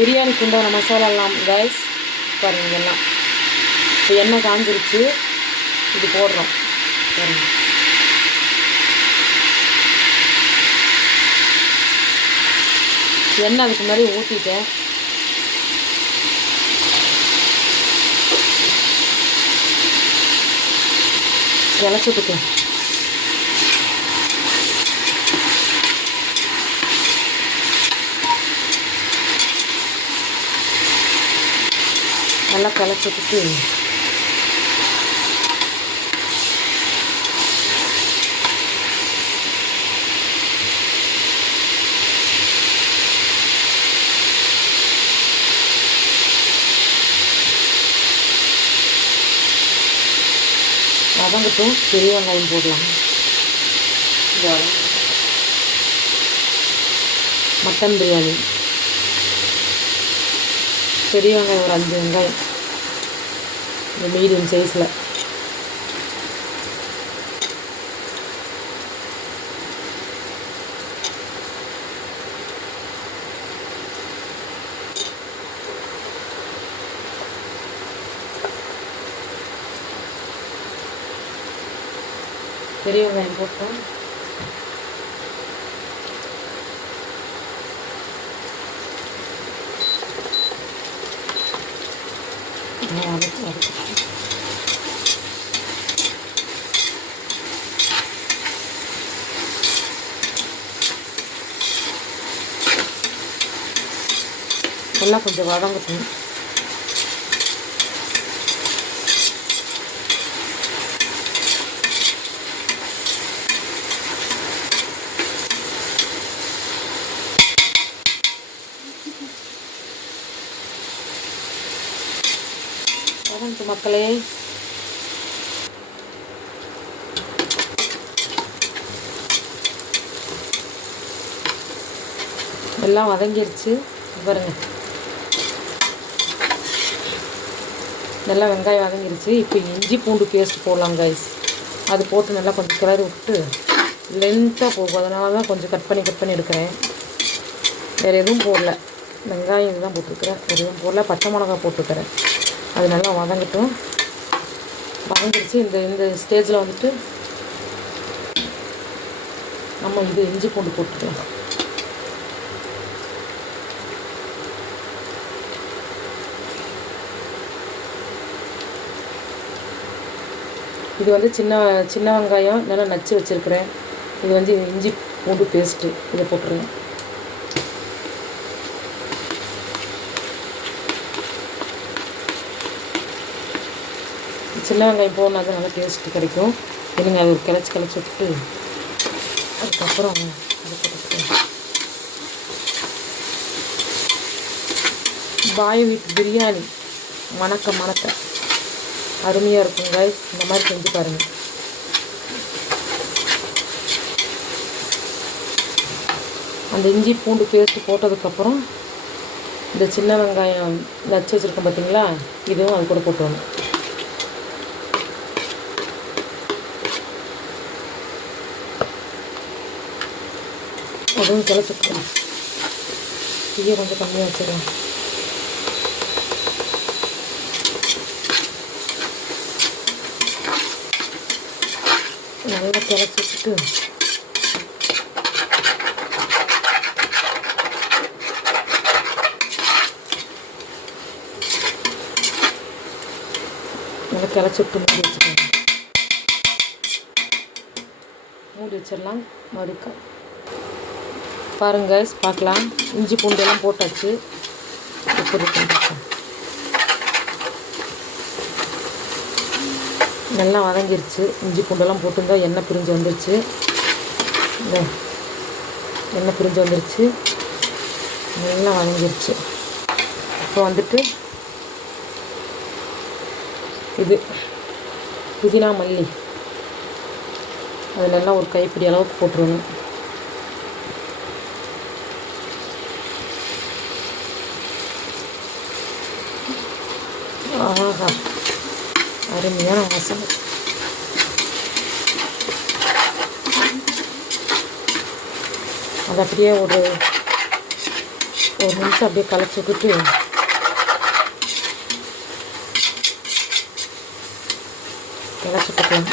பிரியாணிக்கு உண்டான மசாலாலாம் கைஸ் பாருங்க இதெல்லாம் இப்போ எண்ணெய் காஞ்சிருச்சு. இது போடுறோம். பாருங்க. எண்ணெய் அதுக்கு முன்னாடி ஊற்றிட்டேன் இலச்சிட்டுக்கலாம் நல்லா கலச்சிட்டு வதங்கட்டும் பெரிய வெங்காயம் போடலாம். மட்டன் பிரியாணி. பெரிய வெங்காயம் ஒரு அஞ்சு வெங்காயம். இந்த மீடியம் சைஸில். பெரிய வெங்காயம் போட்டோம். வதக்கு வதக்கு எல்லாம் கொஞ்சம் வதங்கட்டும். வதங்கட்டும் மக்களே. எல்லாம் வதங்கிருச்சு. பாருங்கள் நல்லா வெங்காயம் வதங்கிருச்சு இப்போ இஞ்சி பூண்டு பேஸ்ட் போடலாம் கைஸ் அது போட்டு நல்லா கொஞ்சம் கிளறி விட்டு லென்த்தாக போகும். அதனால தான் கொஞ்சம் கட் பண்ணி கட் பண்ணி எடுக்கிறேன். வேறு எதுவும் போடல. வெங்காயம் இதுதான் போட்டுருக்குறேன். வேறு எதுவும் போடல. பச்சை மிளகா போட்டிருக்கிறேன். அது நல்லா வதங்கட்டும். வதங்கிருச்சு இந்த இந்த ஸ்டேஜில் வந்துட்டு நம்ம இது இஞ்சி பூண்டு போட்டுக்கலாம். இது வந்து சின்ன சின்ன வெங்காயம் நல்லா நச்சு வச்சுருக்கிறேன். இது வந்து இஞ்சி பூண்டு பேஸ்ட்டு இதை போட்டுருங்க சின்ன வெங்காயம் போனால் தான் நல்லா டேஸ்ட்டு கிடைக்கும். இருங்க அது கிளச்சி கிளச்சி விட்டு அதுக்கப்புறம் பாய் வீட் பிரியாணி. மணக்க மணக்க அருமையாக இருக்கும் guys. இந்த மாதிரி செஞ்சு பாருங்கள் அந்த இஞ்சி பூண்டு பேஸ்ட்டு போட்டதுக்கப்புறம் இந்த சின்ன வெங்காயம் நச்சு வச்சுருக்கோம் பார்த்தீங்களா இதுவும் அது கூட போட்டுருணும் அதுவும் கிளச்சிக்கலாம் தீயை கொஞ்சம் கம்மியாக வச்சிடலாம் நல்லா கிளச்சி விட்டு நல்லா கிளச்சி விட்டு மூடி வச்சுக்கோங்க மூடி வச்சிடலாம் மறுக்க பாருங்கள் பார்க்கலாம் இஞ்சி பூண்டெல்லாம் போட்டாச்சு எப்படி பண்ணுறேன் நல்லா வதங்கிருச்சு. இஞ்சி பூண்டெல்லாம் போட்டுருந்தா எண்ணெய் பிரிஞ்சு வந்துருச்சு. இந்த எண்ணெய் பிரிஞ்சு வந்துருச்சு. நல்லா வதங்கிருச்சு. இப்போ வந்துட்டு இது புதினா மல்லி. அது நல்லா ஒரு கைப்பிடி அளவுக்கு போட்டுருவேன். அருமையான வாசனை அது அப்படியே ஒரு ஒரு நிமிஷம் அப்படியே கலைச்சிக்கிட்டு விட்டுட்டு கிளச்சி விட்டுக்கலாம்.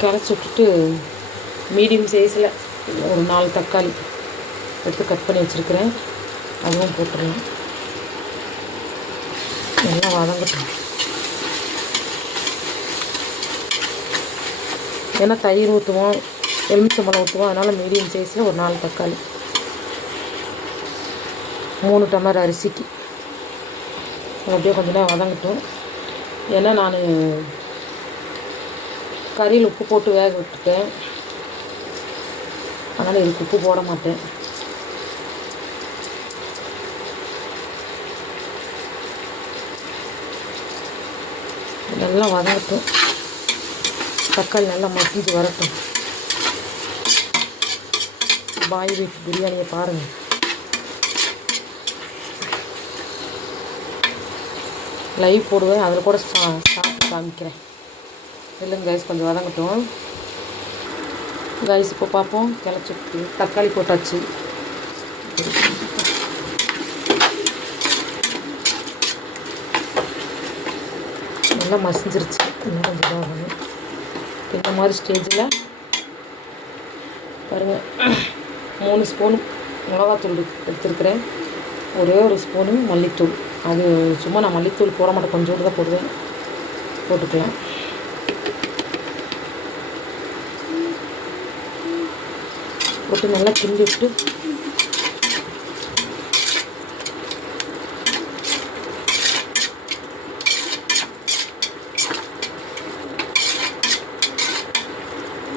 கிளச்சி விட்டுட்டு மீடியம் சைஸில் ஒரு நாலு தக்காளி எடுத்து கட் பண்ணி வச்சுருக்கிறேன். அதுவும் போட்டுடலாம் நல்லா வதங்கட்டும். ஏன்னா தயிர் ஊற்றுவோம் எலுமிச்சம்பழம் ஊற்றுவோம் அதனால் மீடியம் சைஸில் ஒரு நாலு தக்காளி. மூணு டம்ளர் அரிசிக்கு. அப்படியே கொஞ்ச நேரம் வதங்கட்டும். ஏன்னா நான் கறியில் உப்பு போட்டு வேக விட்டுட்டேன். அதனால் இதுக்கு உப்பு போட மாட்டேன். நல்லா வதங்கட்டும் தக்காளி நல்லா மசிஞ்சு வரட்டும். பாய் வீட் பிரியாணியை பாருங்கள் லைவ் போடுவேன் அதில் கூட சா சாப்பிட்டு காமிக்கிறேன். இல்லைங்க கைஸ் கொஞ்சம் வதங்கட்டும். கைஸ் இப்போ பார்ப்போம். கிளச்சி தக்காளி போட்டாச்சு. நல்லா மசிஞ்சிருச்சு. இன்னும் கொஞ்சம் இதாகணும். இந்த மாதிரி ஸ்டேஜில் பாருங்கள் மூணு ஸ்பூன் மிளகாத்தூள் எடுத்துருக்கிறேன். ஒரே ஒரு ஸ்பூனு மல்லித்தூள். அது சும்மா நான் மல்லித்தூள் போட மாட்டேன். கொஞ்சோண்டு தான் போடுவேன். போட்டுக்கலாம். போட்டு நல்லா கிண்டி விட்டு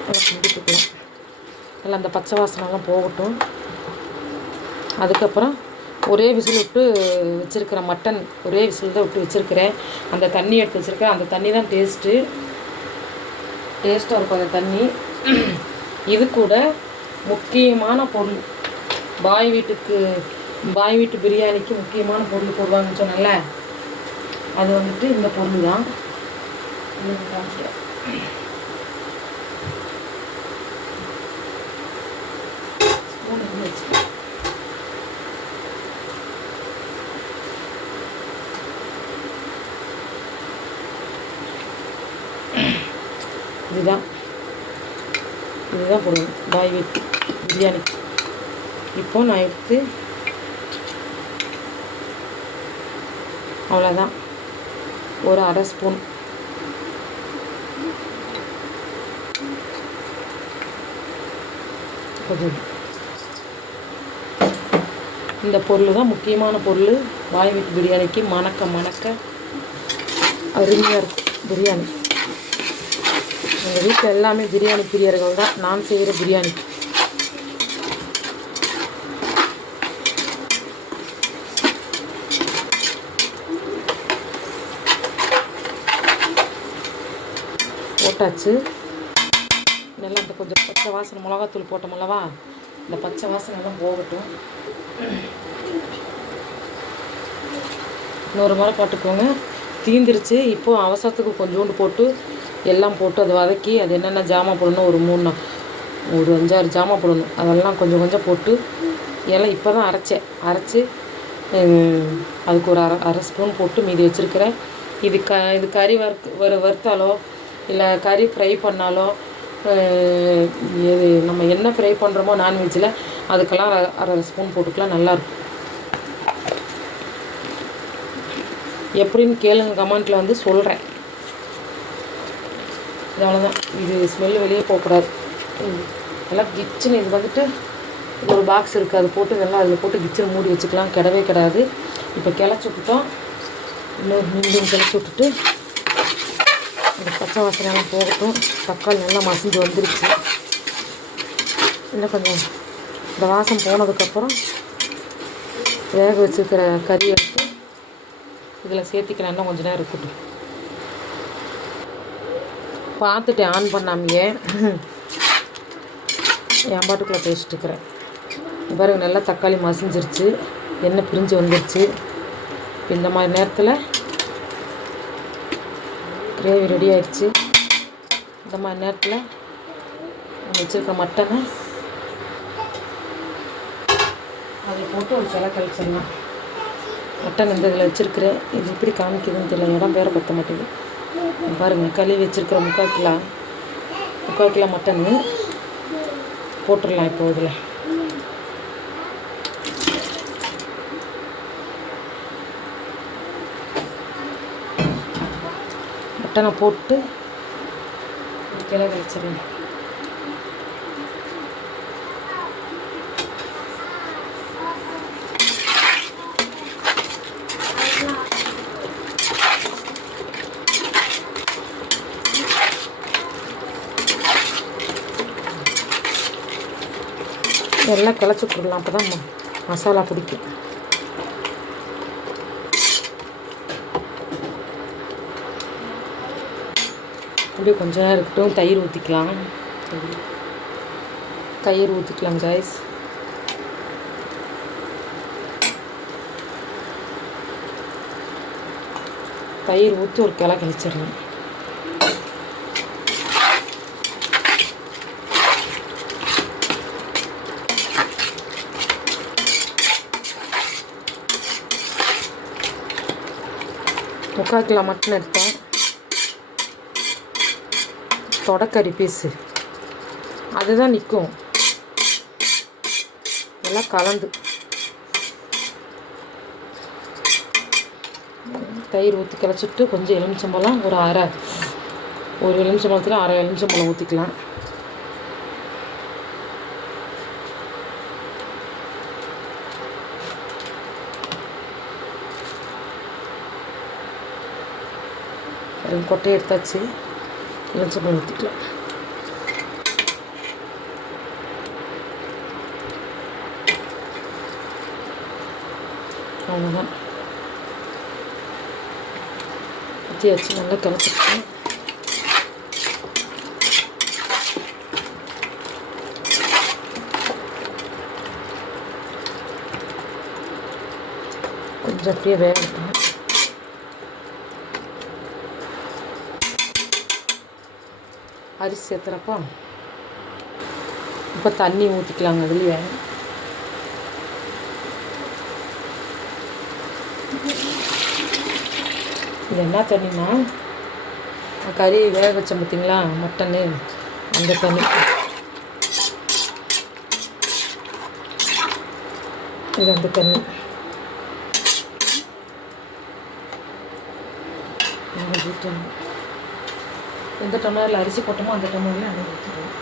நல்லா கிண்டிட்டுக்கலாம் நல்லா அந்த பச்சை வாசனைலாம் போகட்டும். அதுக்கப்புறம் ஒரே விசில் விட்டு வச்சுருக்கிற மட்டன் ஒரே விசில் தான் விட்டு வச்சுருக்கிறேன். அந்த தண்ணி எடுத்து வச்சுருக்கேன் அந்த தண்ணி தான் டேஸ்ட்டு. டேஸ்ட்டாக இருக்கும் அந்த தண்ணி. இது கூட முக்கியமான பொருள். பாய் வீட்டுக்கு பாய் வீட்டு பிரியாணிக்கு முக்கியமான பொருள் போடுவாங்கன்னு சொன்னல அது வந்துட்டு இந்த பொருள் தான் உங்களுக்கு காமிக்கிறேன். ஸ்பூன் இங்க வச்சுக்கிறேன். இதுதான். இதுதான் போடுவேன் பாய் வீட்டு பிரியாணி. இப்போ நான் எடுத்து அவ்வளோதான் ஒரு அரை ஸ்பூன். கொஞ்சம் இந்த பொருள் தான் முக்கியமான பொருள். பாய் வீட்டு பிரியாணிக்கு மணக்க மணக்க அருமையாக இருக்கும். பிரியாணி. எங்கள் வீட்டில் எல்லாமே பிரியாணி பிரியர்கள் தான். நான் செய்கிற பிரியாணி. போட்டாச்சு. நல்லா இந்த கொஞ்சம் பச்சை வாசனை மிளகாத்தூள் போட்டோம்லவா இந்த பச்சை வாசனை எல்லாம் போகட்டும். இன்னொரு முறை போட்டுக்கோங்க. தீந்துருச்சு. இப்போது அவசரத்துக்கு கொஞ்சோண்டு போட்டு எல்லாம் போட்டு அதை வதக்கி அது என்னென்ன ஜாமான் போடணும் ஒரு மூணு ஒரு அஞ்சாறு ஜாமான் போடணும். அதெல்லாம் கொஞ்சம் கொஞ்சம் போட்டு எல்லாம் இப்போ தான் அரைச்சேன். அரைச்சி அதுக்கு ஒரு அரை அரை ஸ்பூன் போட்டு மீதி வச்சுருக்கிறேன். இது க இது கறி வறுத்து வறு வறுத்தாலோ இல்லை கறி ஃப்ரை பண்ணாலோ இது எது நம்ம என்ன ஃப்ரை பண்ணுறோமோ நான்வெஜ்ஜில் அதுக்கெல்லாம் அரை அரை ஸ்பூன் போட்டுக்கலாம் நல்லாயிருக்கும் எப்படின்னு கேளுங்க கமெண்ட்டில் வந்து சொல்கிறேன் இது அவ்வளோதான் இது ஸ்மெல் வெளியே போகக்கூடாது நல்லா கிச்சன் இது வந்துட்டு ஒரு பாக்ஸ் இருக்குது அது போட்டு நல்லா அதில் போட்டு கிச்சன் மூடி வச்சுக்கலாம். கிடவே கிடாது. இப்போ கிளச்சி விட்டுட்டோம். இன்னும் மீண்டும் கிளச்சி விட்டுட்டு இந்த பச்சை வாசனையெல்லாம் போகட்டும். தக்காளி நல்லா மசிஞ்சு வந்துருச்சு. இன்னும் கொஞ்சம் இந்த வாசம் போனதுக்கப்புறம் வேக வச்சுருக்கிற கறி எடுத்து இதில் சேர்த்திக்கலாம் இன்னும் கொஞ்சம் நேரம் இருக்கட்டும். பார்த்துட்டேன் ஆன் பண்ணாமையே என் பாட்டுக்குள்ளே பேசிட்டு இருக்கிறேன். பாருங்க நல்லா தக்காளி மசிஞ்சிருச்சு. எண்ணெய் பிரிஞ்சு வந்துருச்சு. இந்த மாதிரி நேரத்தில் கிரேவி ரெடி ஆயிடுச்சு. இந்த மாதிரி நேரத்தில் வச்சுருக்க மட்டனை அதை போட்டு ஒரு சில கழிச்சிடலாம். மட்டன் இந்த இதில் வச்சுருக்கிறேன். இது எப்படி காமிக்குதுன்னு தெரியல. இடம் பேர பற்ற மாட்டேங்குது. பாருங்கள் கழுவி வச்சுருக்கிற முக்கால் கிலோ முக்கால் கிலோ மட்டன் போட்டுடலாம் இப்போ இதில். மட்டனை போட்டு கிளை வச்சிடலாம். எல்லாம் கிளச்சி விட்டுடலாம் அப்போ தான் மசாலா பிடிக்கும். அப்படியே கொஞ்ச நேரம் இருக்கட்டும். தயிர் ஊற்றிக்கலாம் தயிர் ஊற்றிக்கலாம் காய்ஸ் தயிர் ஊற்றி ஒரு கிளை கழிச்சிடலாம் முக்கால் கிலோ மட்டன் எடுத்தேன். தொடக்கறி பீஸு அதுதான் நிற்கும் எல்லாம் கலந்து. தயிர் ஊற்றி கிளச்சிட்டு கொஞ்சம் எலுமிச்சம்பழம் ஒரு அரை ஒரு எலுமிச்சம்பழத்தில் அரை எலுமிச்சம்பழம் ஊற்றிக்கலாம் கொட்டையை எடுத்தாச்சு. எலுமிச்சம்பழம் ஊற்றிக்கலாம் அவ்வளோதான் ஊற்றியாச்சு நல்லா கலந்துக்கலாம் கொஞ்சம் அப்படியே வேகட்டும். அரிசி சேர்த்துறப்போ இப்போ தண்ணி ஊற்றிக்கலாங்க அதுலேயே. இது என்ன தண்ணினா? கறி வேக வச்சோம் பார்த்தீங்களா மட்டனு. அந்த தண்ணி. இது அந்த தண்ணி. நாங்கள் எந்த டம்ளரில் அரிசி போட்டோமோ அந்த டம்ளரில் அதை ஊற்றுவோம்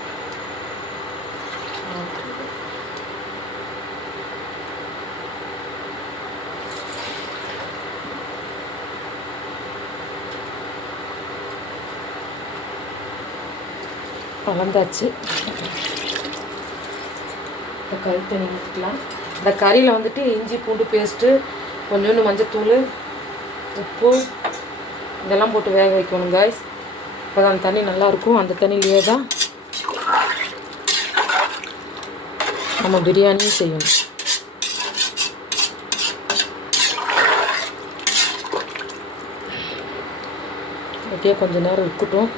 கலந்தாச்சு. இப்போ கறி தண்ணி ஊற்றிக்கலாம் இந்த கறியில் வந்துட்டு இஞ்சி பூண்டு பேஸ்ட்டு கொஞ்சோண்டு மஞ்சத்தூள் உப்பு இதெல்லாம் போட்டு வேக வைக்கணும் காய்ஸ் அப்போ தான் தண்ணி நல்லாயிருக்கும் அந்த தண்ணியிலேயே தான் நம்ம பிரியாணியும் செய்யணும். அப்படியே கொஞ்சம் நேரம் இருக்கட்டும்.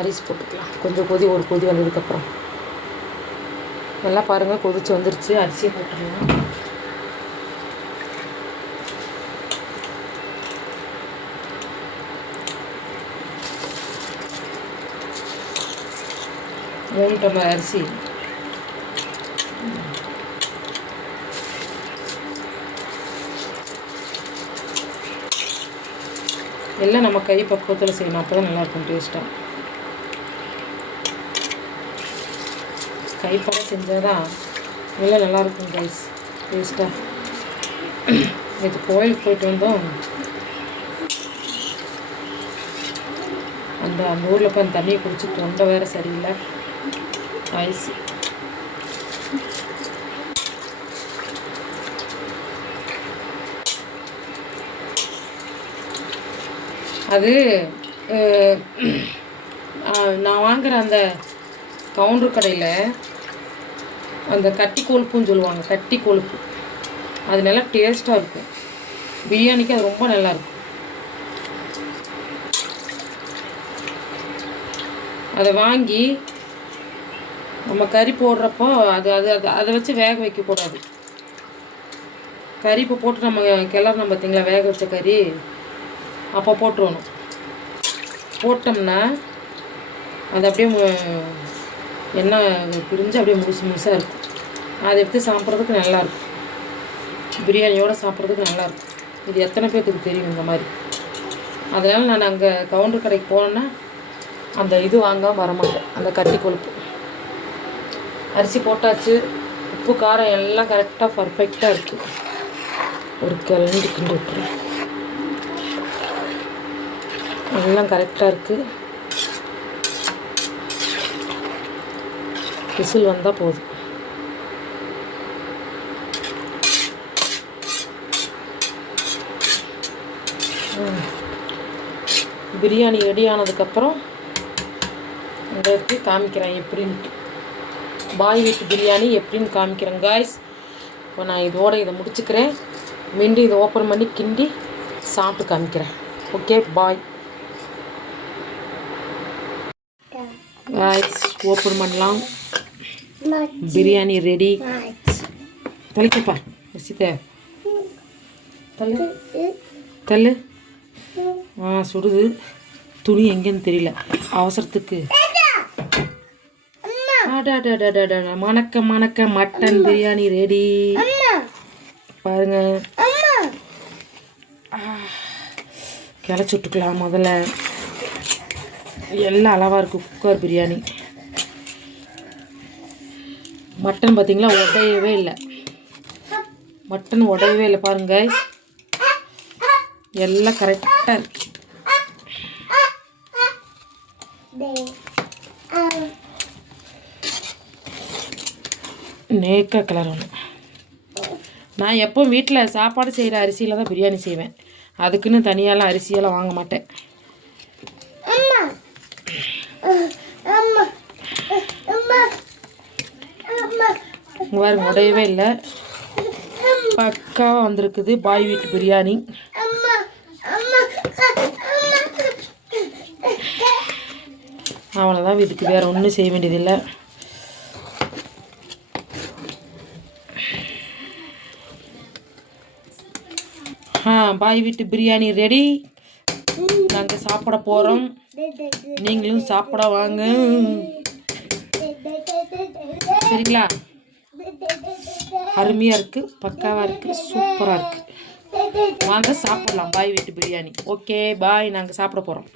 அரிசி போட்டுக்கலாம். கொஞ்சம் கொதி ஒரு கொதி வந்ததுக்கப்புறம். நல்லா பாருங்கள் கொதிச்சு வந்துருச்சு. அரிசியை போட்டுக்கலாம். மூணு டம்ளர் அரிசி. எல்லாம் நம்ம கை பக்குவத்தில் செய்யணும். அப்போ தான் நல்லாயிருக்கும் டேஸ்ட்டாக கைப்பட செஞ்சால் தான் எல்லாம் நல்லாயிருக்கும் கைஸ் டேஸ்ட்டாக நேற்று கோயிலுக்கு போயிட்டு வந்தோம். அந்த அந்த ஊரில் போய் அந்த தண்ணியை குடிச்சு தொண்டை வேறு சரியில்லை. ஐஸ் அது நான் வாங்குற அந்த கவுண்டர் கடையில் அந்த கட்டி கொழுப்புன்னு சொல்லுவாங்க கட்டி கொழுப்பு அது நல்லா டேஸ்ட்டாக இருக்கும். பிரியாணிக்கு அது ரொம்ப நல்லா இருக்கும். அதை வாங்கி நம்ம கறி போடுறப்போ அது அது அது அதை வச்சு வேக வைக்கக்கூடாது. கறி இப்போ போட்டு நம்ம கிளறணும் பார்த்தீங்களா வேக வச்ச கறி? அப்போ போட்டுருவணும் போட்டோம்னா அது அப்படியே என்ன எண்ணெய் பிரிஞ்சு அப்படியே முழுசு முழுசாக இருக்கும். அதை எடுத்து சாப்பிட்றதுக்கு நல்லாயிருக்கும் பிரியாணியோடு சாப்பிட்றதுக்கு நல்லாயிருக்கும் இது எத்தனை பேர்த்துக்கு தெரியும் இந்த மாதிரி? அதனால் நான் அங்கே கவுண்டர் கடைக்கு போனேன்னா அந்த இது வாங்காமல் வரமாட்டேன். அந்த கட்டி கொழுப்பு. அரிசி போட்டாச்சு உப்பு காரம் எல்லாம் கரெக்டாக பர்ஃபெக்டாக இருக்குது ஒரு கிளண்டு கிண்டு விட்டுறேன் எல்லாம் கரெக்டாக இருக்குது விசில் வந்தால் போதும். பிரியாணி ரெடி ஆனதுக்கப்புறம் இந்த காமிக்கிறேன் எப்படின்ட்டு. பாய் வீட்டு பிரியாணி எப்படின்னு காமிக்கிறேன் காய்ஸ் இப்போ நான் இதோட இதை முடிச்சுக்கிறேன். மீண்டும் இதை ஓப்பன் பண்ணி கிண்டி சாப்பிட்டு காமிக்கிறேன். ஓகே பாய் காய்ஸ் ஓப்பன் பண்ணலாம். பிரியாணி ரெடி தலைக்கப்பா ரசித்த தள்ளு. தள்ளு. ஆ சுடுது. துணி எங்கேன்னு தெரியல. அவசரத்துக்கு. அடடடடடட. மணக்க மணக்க மட்டன் பிரியாணி ரெடி பாருங்க. கிளச்சி விட்டுக்கலாம் முதல்ல. எல்லாம் அளவாக இருக்குது குக்கர் பிரியாணி. மட்டன் பார்த்தீங்களா உடையவே இல்லை. மட்டன் உடையவே இல்லை பாருங்க எல்லாம் கரெக்டாக இருக்கு. நேக்க கிளறணும் நான் எப்போ வீட்டில் சாப்பாடு செய்கிற அரிசியில் தான் பிரியாணி செய்வேன். அதுக்குன்னு தனியாலாம் அரிசியெல்லாம் வாங்க மாட்டேன். பாருங்க உடையவே இல்லை. பக்காவாக வந்திருக்குது பாய் வீட்டு பிரியாணி. அவ்வளோதான் இதுக்கு வேறு ஒன்றும் செய்ய வேண்டியதில்லை. ஆ பாய் வீட்டு பிரியாணி ரெடி நாங்கள் சாப்பிட போகிறோம் நீங்களும் சாப்பிட வாங்க. சரிங்களா? அருமையாக இருக்குது பக்காவாக இருக்குது சூப்பராக இருக்குது வாங்க சாப்பிட்லாம். பாய் வீட்டு பிரியாணி. ஓகே பாய் நாங்கள் சாப்பிட போகிறோம்